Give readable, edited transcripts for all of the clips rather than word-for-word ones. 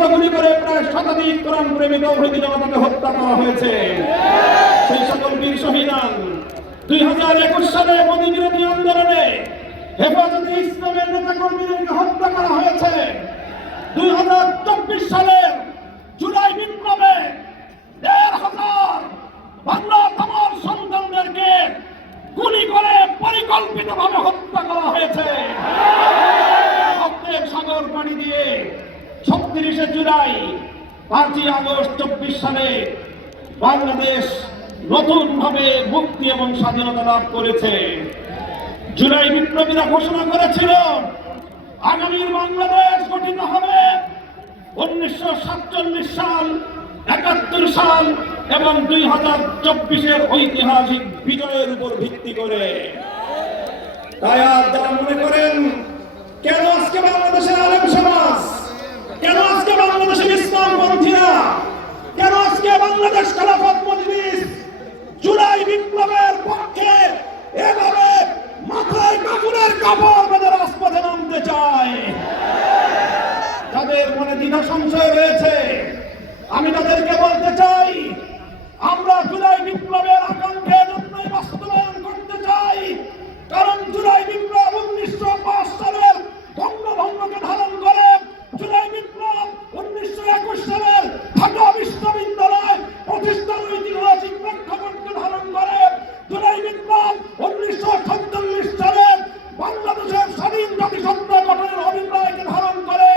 ব্যক্তিগত গুলি করে প্রায় শতাধিক কোরআন প্রেমী তৌহিদি জনতাকে হত্যা করা হয়েছে। সেই সকল বীর শহীদান 2021 সালে মোদী বিরোধী আন্দোলনে হেফাজতে ইসলামের নেতাকর্মীদেরকে হত্যা করা হয়েছে। 2024 সালের জুলাই বিপ্লবে 1,500 বাংলা তামার সন্তানদেরকে গুলি করে পরিকল্পিতভাবে হত্যা করা হয়েছে। রক্তের সাগর পাড়ি দিয়ে 36শে জুলাই 5ই আগস্ট 24 সালে বাংলাদেশ নতুন ভাবে মুক্তি এবং স্বাধীনতা লাভ করেছে। জুলাই বিপ্লবীরা ঘোষণা করেছিল আগামীর বাংলাদেশ গঠিত হবে 1947 সাল, 71 সাল এবং 2024-এর ঐতিহাসিক বিজয়ের উপর ভিত্তি করে। তাই আজ যারা মনে করেন কেন আজকে বাংলাদেশের আলেম সমাজ, কেন আজকে বাংলাদেশের ইসলামপন্থীরা, কেন আজকে বাংলাদেশ খেলাফত মজলিস জুলাই বিপ্লবের পক্ষে এভাবে মাথায় কাপড়ের কাপড় বেঁধে রাজপথে নামতে চায়, তাদের মনে দ্বিধা সংশয় রয়েছে। আমি তাদেরকে বলতে চাই, আমরা জুলাই বিপ্লবের আকাঙ্ক্ষা জন্যই বাস্তবায়ন করতে চাই। কারণ জুলাই বিপ্লব 1905 সালের বঙ্গভঙ্গকে ধারণ করে, জুলাই বিপ্লব 1921 সালের ঢাকা বিশ্ববিদ্যালয় প্রতিষ্ঠার ঐতিহাসিক প্রেক্ষাপটকে ধারণ করে, জুলাই বিপ্লব 1947 সালের বাংলাদেশের স্বাধীন জাতিসত্তা গঠনের অভিপ্রায়কে ধারণ করে,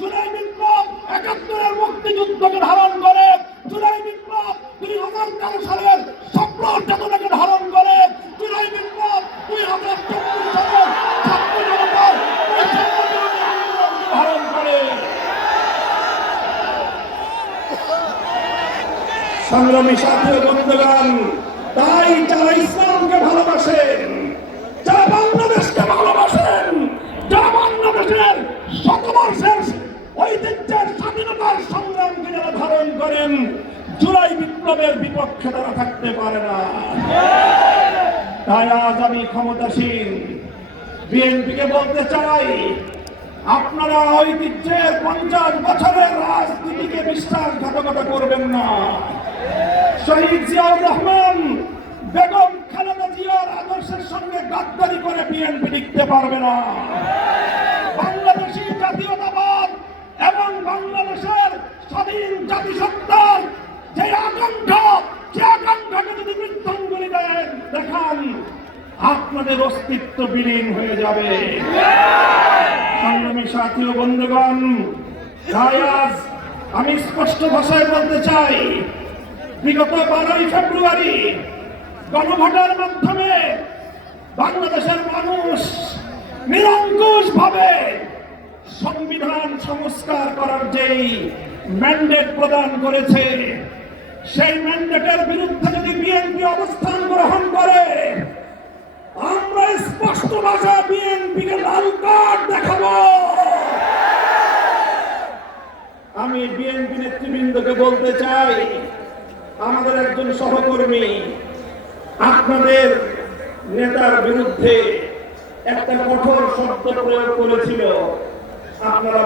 জুলাই বিপ্লব 71-এর মুক্তিযুদ্ধকে ধারণ করে, জুলাই বিপ্লব 2013 সালের স্বপ্ন চেতনাকে ধারণ করে, জুলাই বিপ্লব 2024 সালের ছাত্র জনতার আন্দোলনকে ধারণ করে। সংগ্রামী সাথী ও বন্ধুগণ, তাই যারা ইসলামকে ভালোবাসেন, যারা বাংলাদেশকে ভালোবাসেন, যারা বাংলাদেশের শতবর্ষের ঐতিহ্যের স্বাধীনতার সংগ্রামকে যারা ধারণ করেন, জুলাই বিপ্লবের বিপক্ষে তারা থাকতে পারে না। তাই আজ আমি ক্ষমতাসীন বিএনপিকে বলতে চাই, আপনারা ঐতিহ্যের 50 বছরের রাজনীতিকে বিশ্বাসঘাতকতা করবেন না। শহীদ জিয়াউর রহমান, বেগম খালেদা জিয়ার আদর্শের সঙ্গে গাদ্দারি করে বিএনপি টিকতে পারবে না। বাংলাদেশী জাতীয়তাবাদ এবং বাংলাদেশের স্বাধীন জাতিসত্তার যে আকাঙ্ক্ষা, সে আকাঙ্ক্ষাকে যদি বৃদ্ধাঙ্গুলি দেখান, আপনাদের অস্তিত্ব বিলীন হয়ে যাবে। সংগ্রামী সাথী ও বন্ধুগণ, তাই আজ আমি স্পষ্ট ভাষায় বলতে চাই, বিগত 12ই ফেব্রুয়ারি গণভোটের মাধ্যমে বাংলাদেশের মানুষ নিরঙ্কুশ ভাবে সংবিধান সংস্কার করার যেই ম্যান্ডেট প্রদান করেছে, সেই ম্যান্ডেটের বিরুদ্ধে যদি বিএনপি অবস্থান গ্রহণ করে, আমরা স্পষ্ট ভাষায় বিএনপিকে লাল কার্ড দেখাবো। আমি বিএনপি নেতৃবৃন্দকে বলতে চাই, আমাদের একজন সহকর্মী আপনাদের নেতার বিরুদ্ধে একটা কঠোর শব্দ প্রয়োগ করেছিল, আপনারা